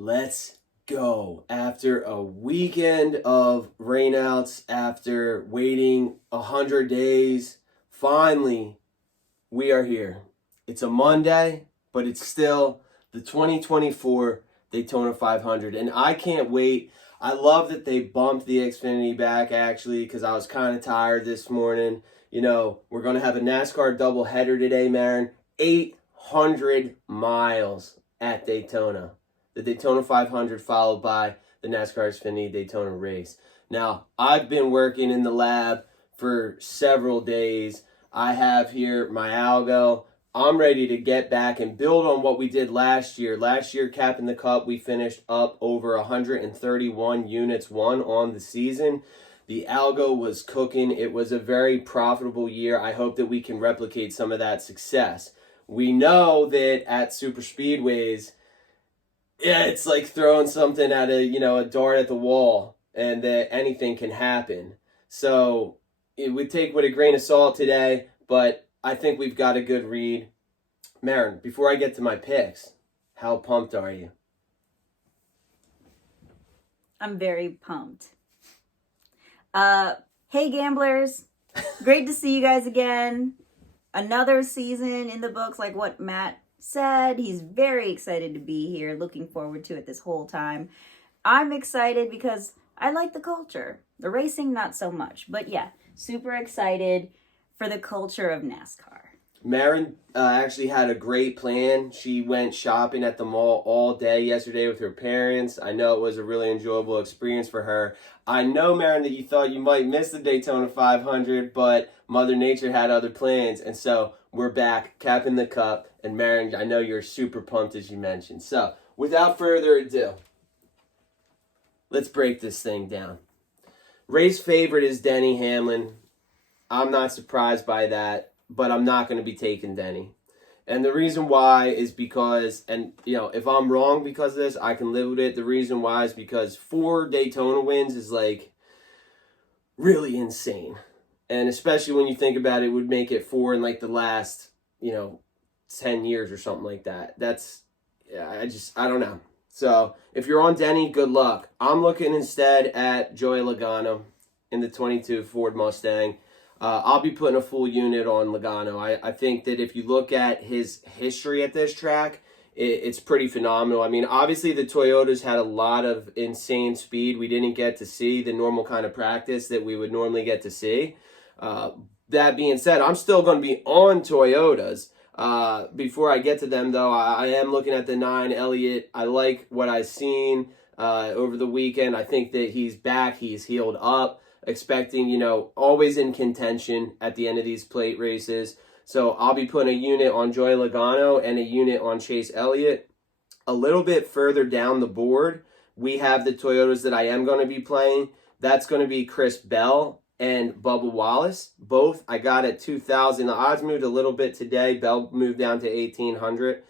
Let's go. After a weekend of rainouts, after waiting 100 days, finally, we are here. It's a Monday, but it's still the 2024 Daytona 500, and I can't wait. I love that they bumped the Xfinity back, actually, because I was kind of tired this morning. You know, we're going to have a NASCAR doubleheader today, Marin. 800 miles at Daytona. The Daytona 500 followed by the NASCAR Xfinity Daytona race. Now, I've been working in the lab for several days. I have here my algo. I'm ready to get back and build on what we did last year. Last year, capping the cup, we finished up over 131 units won on the season. The algo was cooking. It was a very profitable year. I hope that we can replicate some of that success. We know that at super speedways, it's like throwing something at a dart at the wall, and that anything can happen. So it would take with a grain of salt today, but I think we've got a good read. Marin, before I get to my picks, how pumped are you? I'm very pumped. Hey gamblers, great to see you guys again. Another season in the books, like what Matt said. He's very excited to be here, looking forward to it this whole time. I'm excited because I like the culture. The racing, not so much. But yeah, super excited for the culture of NASCAR. Marin actually had a great plan. She went shopping at the mall all day yesterday with her parents. I know it was a really enjoyable experience for her. I know, Marin, that you thought you might miss the Daytona 500, but Mother Nature had other plans, and so we're back, capping the cup. And Marin, I know you're super pumped, as you mentioned. So, without further ado, let's break this thing down. Race favorite is Denny Hamlin. I'm not surprised by that, but I'm not going to be taking Denny. And the reason why is because, and if I'm wrong because of this, I can live with it. The reason why is because 4 Daytona wins is like really insane. And especially when you think about it, it would make it 4 in like the last, 10 years or something like that. That's, I don't know. So if you're on Denny, good luck. I'm looking instead at Joey Logano in the 22 Ford Mustang. I'll be putting a full unit on Logano. I think that if you look at his history at this track, it's pretty phenomenal. I mean, obviously the Toyotas had a lot of insane speed. We didn't get to see the normal kind of practice that we would normally get to see. That being said, I'm still going to be on Toyotas. Before I get to them, though, I am looking at the 9 Elliott. I like what I've seen over the weekend. I think that he's back. He's healed up. Expecting, always in contention at the end of these plate races. So I'll be putting a unit on Joey Logano and a unit on Chase Elliott. A little bit further down the board, we have the Toyotas that I am going to be playing. That's going to be Chris Bell and Bubba Wallace. Both I got at 2,000. The odds moved a little bit today. Bell moved down to 1,800.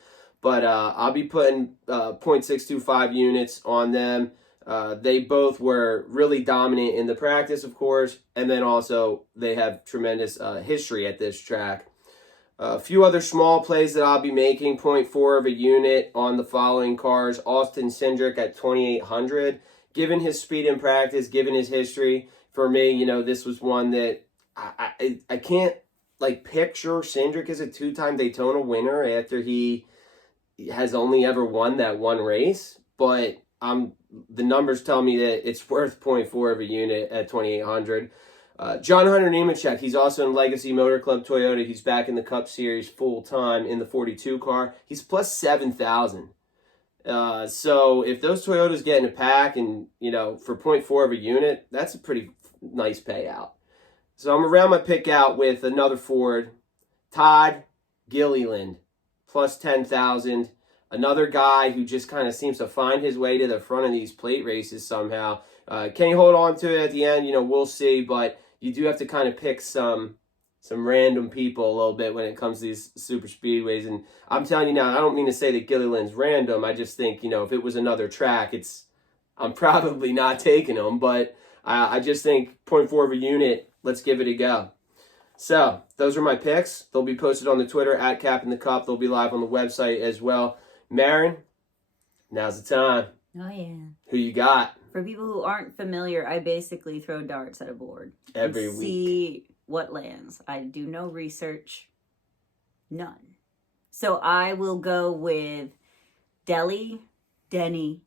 But I'll be putting 0.625 units on them. They both were really dominant in the practice, of course, and then also they have tremendous history at this track. A few other small plays that I'll be making, 0.4 of a unit on the following cars. Austin Cindric at 2,800. Given his speed in practice, given his history, for me, this was one that I can't picture Cindric as a 2-time Daytona winner after he has only ever won that one race, but the numbers tell me that it's worth 0.4 of a unit at 2,800. John Hunter Nemechek, he's also in Legacy Motor Club Toyota. He's back in the Cup Series full-time in the 42 car. He's plus 7,000. So if those Toyotas get in a pack and, for 0.4 of a unit, that's a pretty nice payout. So I'm around my pick out with another Ford, Todd Gilliland, plus 10,000. Another guy who just kind of seems to find his way to the front of these plate races somehow. Can he hold on to it at the end? We'll see. But you do have to kind of pick some random people a little bit when it comes to these super speedways. And I'm telling you now, I don't mean to say that Gilliland's random. I just think, if it was another track, I'm probably not taking them. But I just think 0.4 of a unit, let's give it a go. So those are my picks. They'll be posted on the Twitter at Cap in the Cup. They'll be live on the website as well. Marin, now's the time. Oh, yeah. Who you got? For people who aren't familiar, I basically throw darts at a board. Every and week. See what lands. I do no research. None. So I will go with Denny. Sorry.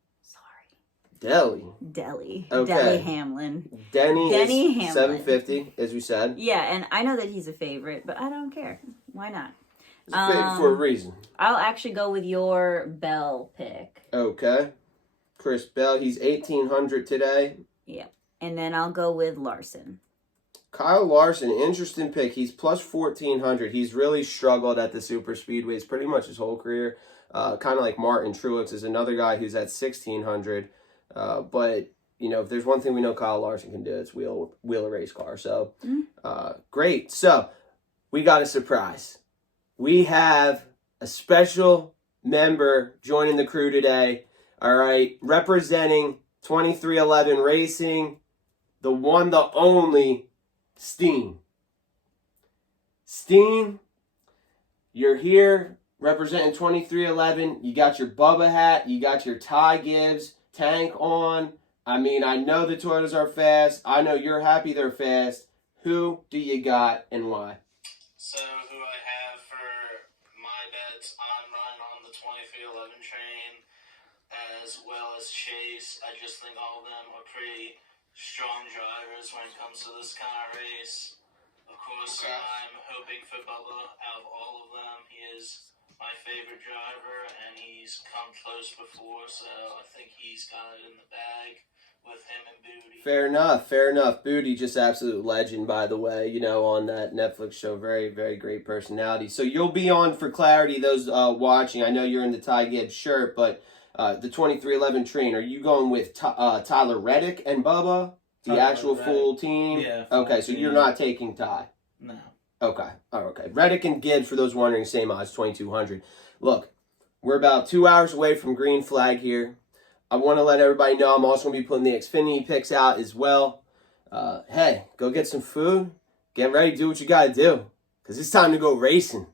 Delhi. Okay. Delhi Hamlin. Denny is Hamlin. $750, as we said. Yeah, and I know that he's a favorite, but I don't care. Why not? He's a favorite for a reason. I'll actually go with your Bell pick. Okay. Chris Bell, he's $1,800 today. Yeah. And then I'll go with Larson. Kyle Larson, interesting pick. He's plus 1,400. He's really struggled at the super speedways pretty much his whole career. Kind of like Martin Truex is another guy who's at 1,600. But, you know, if there's one thing we know Kyle Larson can do, it's wheel a race car. So, great. So, we got a surprise. We have a special member joining the crew today. All right, representing 2311 Racing, the one, the only, Steen. Steen, you're here representing 2311. You got your Bubba hat. You got your Ty Gibbs tank on. I mean, I know the Toyotas are fast. I know you're happy they're fast. Who do you got and why? So, who I have for my bets, I'm running on the 2311 train, as well as Chase. I just think all of them are pretty strong drivers when it comes to this kind of race. Of course, I'm hoping for Bubba out of all of them. He is my favorite driver, and he's come close before, so I think he's got it in the bag with him and Booty. Fair enough. Booty, just absolute legend, by the way, you know, on that Netflix show. Very, very great personality. So you'll be on, for clarity, those watching. I know you're in the Ty Gibbs shirt, but the 2311 train, are you going with Tyler Reddick and Bubba? The actual Reddick. Full team? Yeah. Okay, so you're not taking Ty? No. Okay. Reddick and Gibbs, for those wondering, same odds, 2,200. Look, we're about 2 hours away from green flag here. I want to let everybody know I'm also going to be putting the Xfinity picks out as well. Hey, go get some food. Get ready, do what you got to do. Because it's time to go racing.